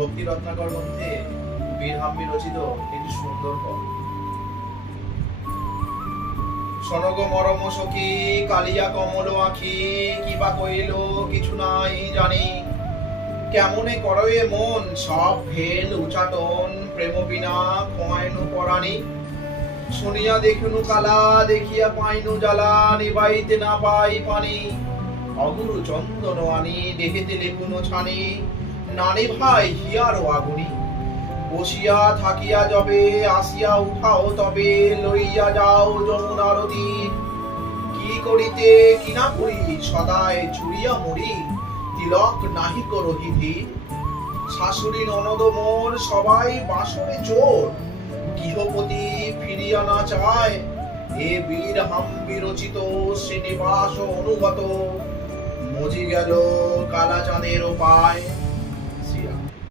ভক্তি রত্নাকর গ্রন্থে বীরহাম্বি রচিত একটি সুন্দর পদ। শোনো গো মরম সখী, কালিয়া কমল আখি, কিবা কইল কিছু নাই জানি, কেমনে করয়ে মন সব ভেল উচাটন, প্রেম বিনা খোয়াইনু পরাণী, শুনিয়া দেখুনু কালা, দেখিয়া পাইনু জ্বালা, নিবাইতে না পাই পানি, অগুরু চন্দন আনি, দেহেতে লেপুনো ছানি, নানি ভাই হিয়ারও আগুনি, বসিয়া থাকিয়া যবে, আসিয়া উঠাও তবে, লইয়া যাও যমুনার তীর, কি করিতে কি না করি, সদায় চুরিয়া মরি, তিলক নাহি করহি ধীর, শাশুড়ি ননদ মোর সবাই বাসরে চোর, গৃহপতি ফিরিয়া না চায়, এ বীরহাম্বি রচিত শ্রীনিবাস অনুগত, মজি গেল কালা চাঁদের পায়।